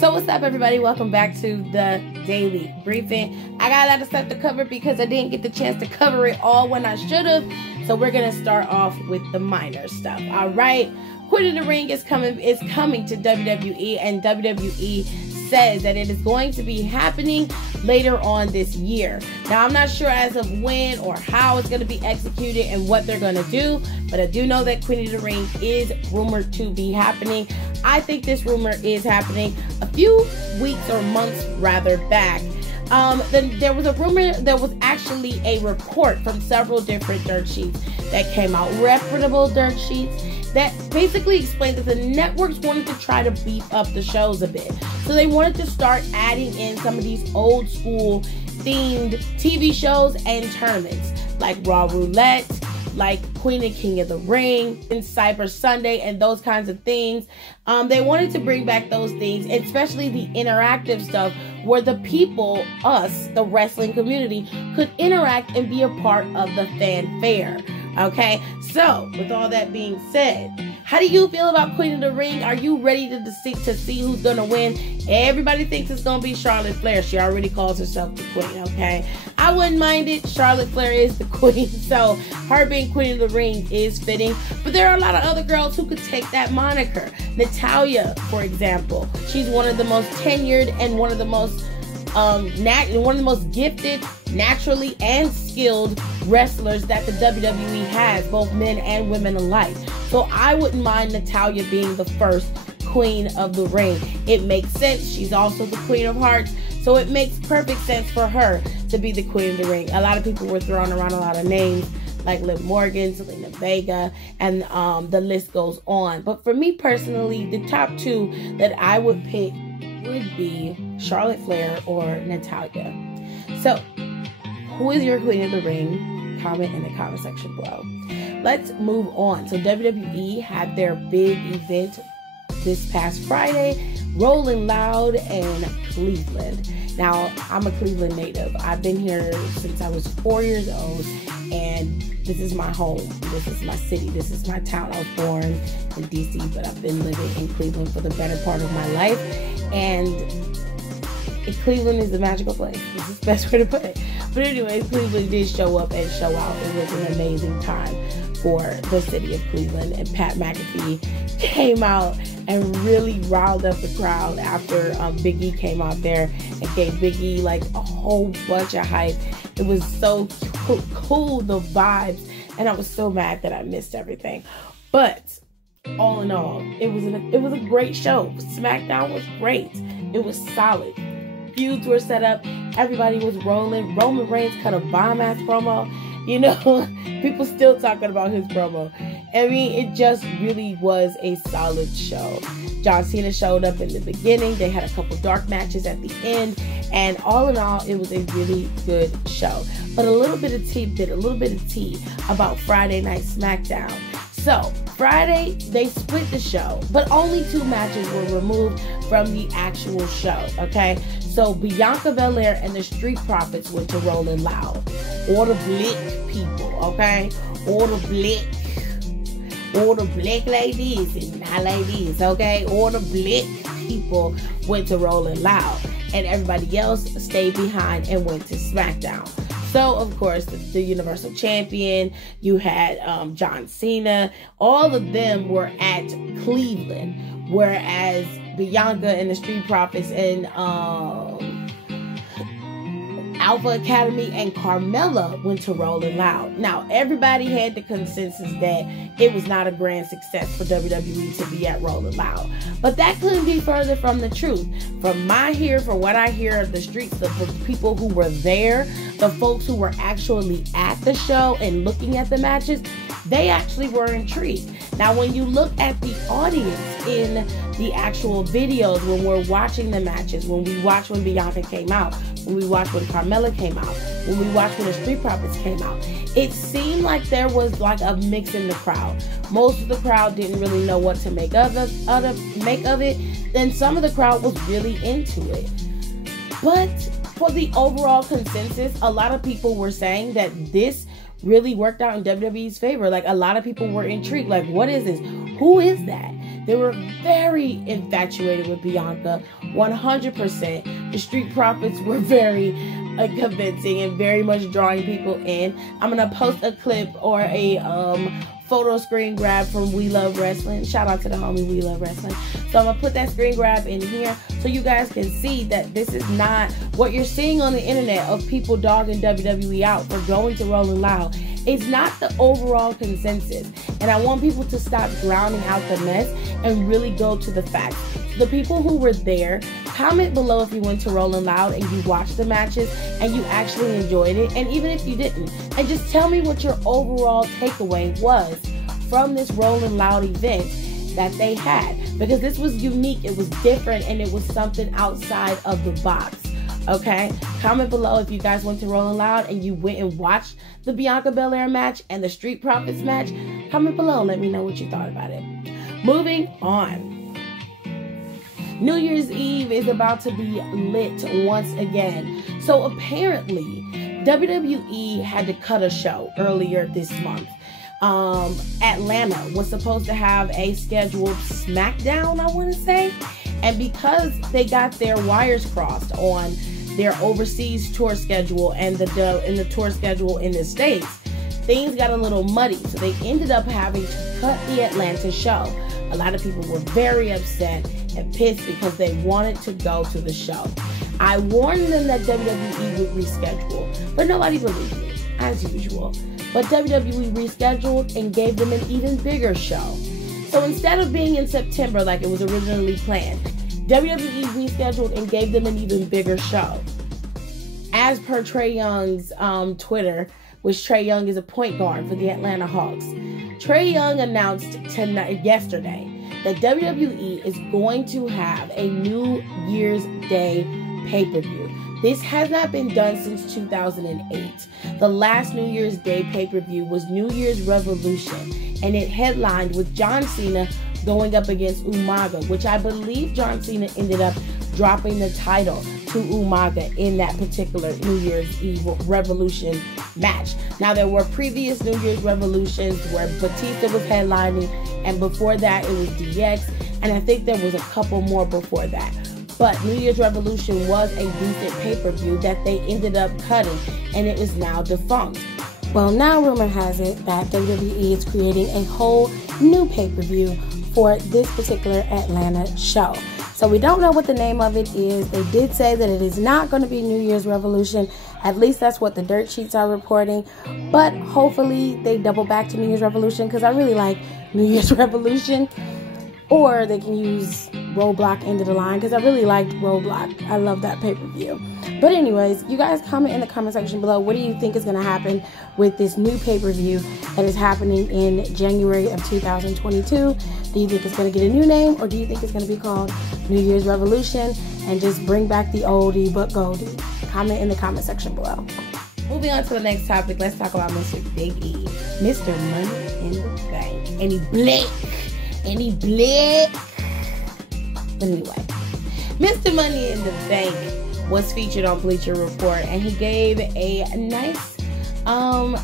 So what's up, everybody? Welcome back to the Daily Briefing. I got a lot of stuff to cover because I didn't get the chance to cover it all when I should have. So we're gonna start off with the minor stuff. All right, Queen of the Ring is coming to WWE, and WWE says that it is going to be happening later on this year. Now, I'm not sure as of when or how it's going to be executed and what they're going to do, but I do know that Queen of the Ring is rumored to be happening. I think this rumor is happening a few weeks or months rather back. Then there was a rumor, there was actually a report from several different dirt sheets that came out, reputable dirt sheets, that basically explained that the networks wanted to try to beef up the shows a bit. So they wanted to start adding in some of these old school themed TV shows and tournaments like Raw Roulette, like Queen and King of the Ring, and Cyber Sunday, and those kinds of things. They wanted to bring back those things, especially the interactive stuff where the people, us, the wrestling community, could interact and be a part of the fanfare. Okay, so with all that being said, how do you feel about Queen of the Ring? Are you ready to see who's gonna win? Everybody thinks it's gonna be Charlotte Flair. She already calls herself the queen, okay? I wouldn't mind it. Charlotte Flair is the queen, so her being Queen of the Ring is fitting. But there are a lot of other girls who could take that moniker. Natalya, for example, she's one of the most tenured and one of the most gifted, naturally and skilled wrestlers that the WWE has, both men and women alike. So I wouldn't mind Natalya being the first Queen of the Ring. It makes sense. She's also the Queen of Hearts, so it makes perfect sense for her to be the Queen of the Ring. A lot of people were throwing around a lot of names like Liv Morgan, Selena Vega, and the list goes on. But for me personally, the top two that I would pick would be Charlotte Flair or Natalya. So, who is your Queen of the Ring? Comment in the comment section below. Let's move on. So WWE had their big event this past Friday, Rolling Loud in Cleveland. Now, I'm a Cleveland native. I've been here since I was 4 years old, and this is my home. This is my city. This is my town. I was born in DC, but I've been living in Cleveland for the better part of my life. And Cleveland is a magical place. This is the best way to put it. But anyways, Cleveland did show up and show out. It was an amazing time for the city of Cleveland. And Pat McAfee came out and really riled up the crowd after Big E came out there and gave Big E like a whole bunch of hype. It was so cool, the vibes. And I was so mad that I missed everything. But all in all, it was a great show. SmackDown was great. It was solid. Feuds were set up. Everybody was rolling. Roman Reigns cut a bomb-ass promo. You know, people still talking about his promo. I mean, it just really was a solid show. John Cena showed up in the beginning. They had a couple dark matches at the end. And all in all, it was a really good show. But a little bit of tea about Friday Night SmackDown. So, Friday, they split the show, but only 2 matches were removed from the actual show, okay? So, Bianca Belair and the Street Profits went to Rolling Loud. All the black people, okay? All the black ladies and not ladies, okay? All the black people went to Rolling Loud, and everybody else stayed behind and went to SmackDown. So, of course, the Universal Champion, you had John Cena, all of them were at Cleveland, whereas Bianca and the Street Profits and Alpha Academy and Carmella went to Rolling Loud. Now, everybody had the consensus that it was not a grand success for WWE to be at Rolling Loud. But that couldn't be further from the truth. From what I hear of the streets, the people who were there, the folks who were actually at the show and looking at the matches, they actually were intrigued. Now, when you look at the audience in the actual videos, when we're watching the matches, when we watch when Bianca came out, when we watch when Carmella came out, when we watch when the Street Profits came out, it seemed like there was like a mix in the crowd. Most of the crowd didn't really know what to make of it, and some of the crowd was really into it. But for the overall consensus, a lot of people were saying that this really worked out in WWE's favor. Like, a lot of people were intrigued. Like, what is this? Who is that? They were very infatuated with Bianca, 100%. The Street Profits were very convincing and very much drawing people in. I'm going to post a clip or a photo screen grab from We Love Wrestling. Shout out to the homie We Love Wrestling. So I'm going to put that screen grab in here so you guys can see that this is not what you're seeing on the internet of people dogging WWE out for going to Rolling Loud. It's not the overall consensus. And I want people to stop drowning out the mess and really go to the facts. The people who were there, comment below if you went to Rolling Loud and you watched the matches and you actually enjoyed it. And even if you didn't, and just tell me what your overall takeaway was from this Rolling Loud event that they had. Because this was unique, it was different, and it was something outside of the box. Okay, comment below if you guys went to Rolling Loud and you went and watched the Bianca Belair match and the Street Profits match. Comment below and let me know what you thought about it. Moving on. New Year's Eve is about to be lit once again. So apparently, WWE had to cut a show earlier this month. Atlanta was supposed to have a scheduled SmackDown, I want to say. And because they got their wires crossed on their overseas tour schedule and the tour schedule in the States, things got a little muddy. So they ended up having to cut the Atlanta show. A lot of people were very upset and pissed because they wanted to go to the show. I warned them that WWE would reschedule, but nobody believed me, as usual. But WWE rescheduled and gave them an even bigger show. So instead of being in September like it was originally planned, WWE rescheduled and gave them an even bigger show. As per Trae Young's Twitter, which Trae Young is a point guard for the Atlanta Hawks, Trae Young announced yesterday that WWE is going to have a New Year's Day pay-per-view. This has not been done since 2008. The last New Year's Day pay-per-view was New Year's Revolution, and it headlined with John Cena going up against Umaga, which I believe John Cena ended up dropping the title to Umaga in that particular New Year's Eve Revolution match. Now, there were previous New Year's Revolutions where Batista was headlining, and before that it was DX, and I think there was a couple more before that. But New Year's Revolution was a decent pay-per-view that they ended up cutting, and it is now defunct. Well, now rumor has it that WWE is creating a whole new pay-per-view for this particular Atlanta show. So we don't know what the name of it is. They did say that it is not going to be New Year's Revolution. At least that's what the dirt sheets are reporting. But hopefully they double back to New Year's Revolution, because I really like New Year's Revolution. Or they can use Roadblock End of the Line, because I really liked Roadblock. I love that pay-per-view. But anyways, you guys comment in the comment section below. What do you think is going to happen with this new pay-per-view that is happening in January of 2022? Do you think it's going to get a new name, or do you think it's going to be called New Year's Revolution and just bring back the oldie but goldie? Comment in the comment section below. Moving on to the next topic, let's talk about Mr. Big E. Mr. Money in the Bank. And he blick. Anyway, Mr. Money in the Bank was featured on Bleacher Report, and he gave a nice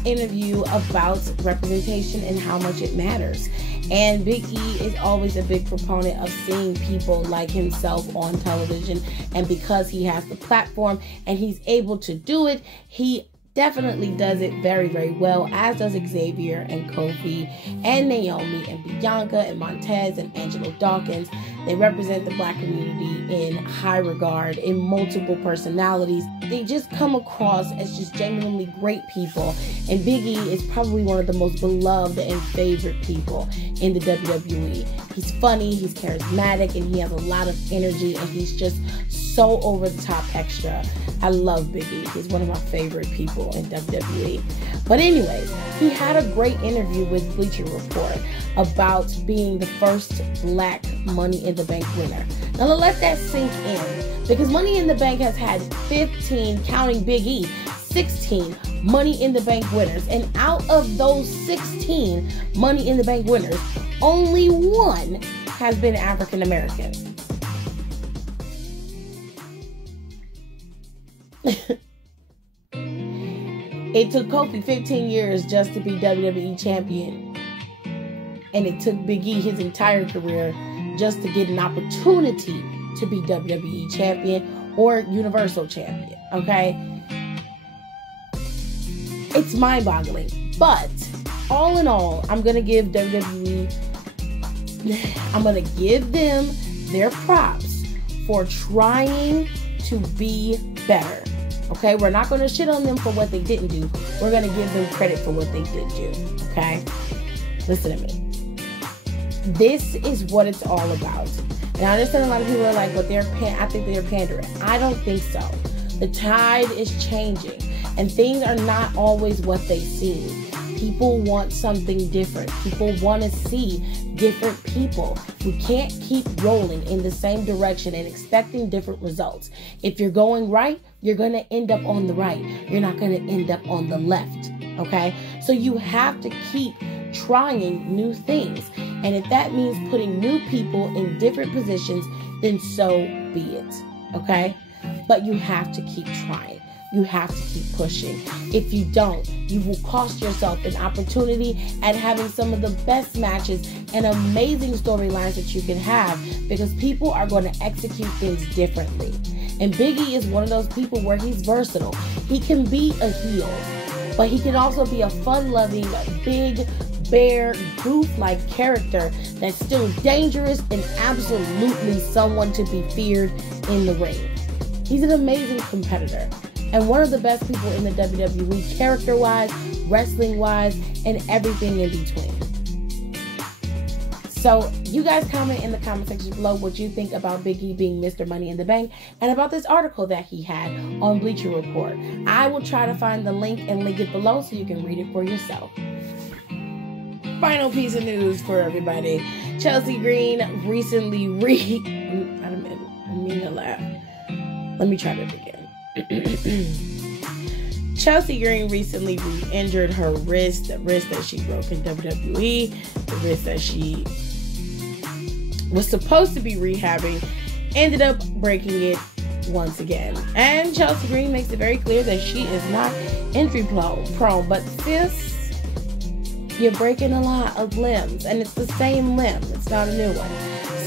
interview about representation and how much it matters. And Big E is always a big proponent of seeing people like himself on television, and because he has the platform and he's able to do it, he definitely does it very, very well, as does Xavier and Kofi and Naomi and Bianca and Montez and Angelo Dawkins. They represent the Black community in high regard, in multiple personalities. They just come across as just genuinely great people, and Big E is probably one of the most beloved and favorite people in the WWE. He's funny, he's charismatic, and he has a lot of energy, and he's just so over the top extra. I love Big E. He's one of my favorite people in WWE. But anyways, he had a great interview with Bleacher Report about being the first Black Money in the Bank winner. Now let that sink in, because Money in the Bank has had 15, counting Big E, 16 Money in the Bank winners. And out of those 16 Money in the Bank winners, only one has been African American. It took Kofi 15 years just to be WWE champion, and it took Big E his entire career just to get an opportunity to be WWE champion or Universal champion, okay? It's mind-boggling. But all in all, I'm going to give WWE, I'm going to give them their props for trying to be better. Okay, we're not going to shit on them for what they didn't do. We're going to give them credit for what they did do. Okay, listen to me. This is what it's all about. And I understand a lot of people are like, "But I think they're pandering." I don't think so. The tide is changing, and things are not always what they seem. People want something different. People want to see different people. We can't keep rolling in the same direction and expecting different results. If you're going right, you're going to end up on the right. You're not going to end up on the left. Okay? So you have to keep trying new things. And if that means putting new people in different positions, then so be it. Okay? But you have to keep trying. You have to keep pushing. If you don't, you will cost yourself an opportunity at having some of the best matches and amazing storylines that you can have, because people are going to execute things differently. And Big E is one of those people where he's versatile. He can be a heel, but he can also be a fun-loving, big, bear, goof-like character that's still dangerous and absolutely someone to be feared in the ring. He's an amazing competitor. And one of the best people in the WWE, character-wise, wrestling-wise, and everything in between. So, you guys comment in the comment section below what you think about Big E being Mr. Money in the Bank and about this article that he had on Bleacher Report. I will try to find the link and link it below so you can read it for yourself. Final piece of news for everybody. Chelsea Green recently I mean to laugh. Let me try that again. Chelsea Green recently re-injured her wrist, the wrist that she broke in WWE, the wrist that she was supposed to be rehabbing, ended up breaking it once again. And Chelsea Green makes it very clear that she is not injury prone, but sis, you're breaking a lot of limbs, and it's the same limb, it's not a new one.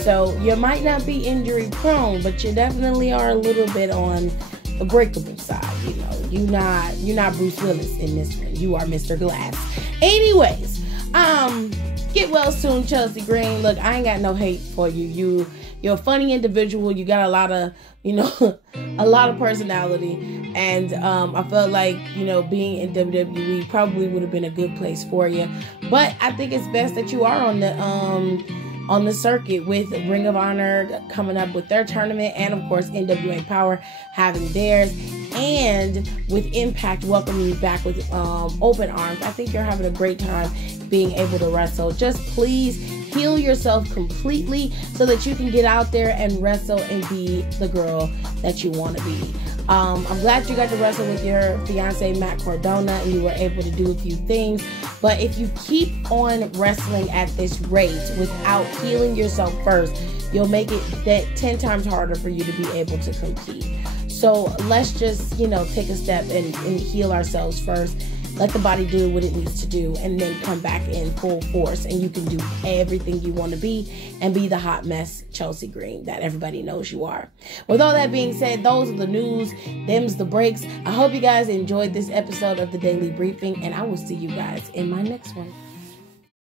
So you might not be injury prone, but you definitely are a little bit on the breakable side. You know, you're not Bruce Willis in this one. You are Mr. Glass. Anyways, get well soon, Chelsea Green. Look, I ain't got no hate for you. You're a funny individual. You got a lot of, a lot of personality. And I felt like, being in WWE probably would have been a good place for you. But I think it's best that you are on the circuit with Ring of Honor coming up with their tournament, and of course NWA Power having theirs, and with Impact welcoming you back with open arms. I think you're having a great time being able to wrestle. Just please heal yourself completely so that you can get out there and wrestle and be the girl that you want to be. I'm glad you got to wrestle with your fiance Matt Cardona and you were able to do a few things. But if you keep on wrestling at this rate without healing yourself first, you'll make it that 10 times harder for you to be able to compete. So let's just, take a step and heal ourselves first. Let the body do what it needs to do, and then come back in full force, and you can do everything you want to be and be the hot mess Chelsea Green that everybody knows you are. With all that being said, those are the news, them's the breaks. I hope you guys enjoyed this episode of the Daily Briefing, and I will see you guys in my next one.